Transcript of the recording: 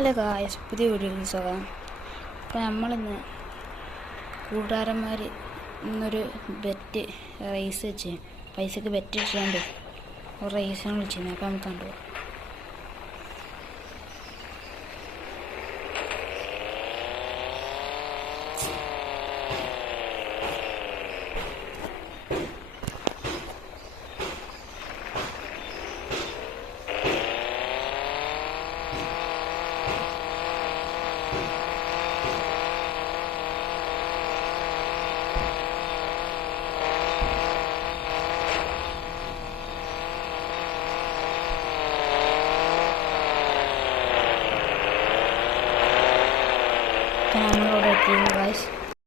Hello guys, പുതിയ വീഡിയോയിൽ സ്വാഗതം. അപ്പോൾ നമ്മളിന്ന് കൂട്ടുകാരന്മാർ ഇന്നൊരു റേസ് വെച്ച് പൈസക്ക് ബെറ്റ് വെച്ചുകൊണ്ട് ഒരു റേസാണ് വിളിച്ചിരുന്നത്. അപ്പോൾ നമുക്ക് കണ്ടുപോകാം.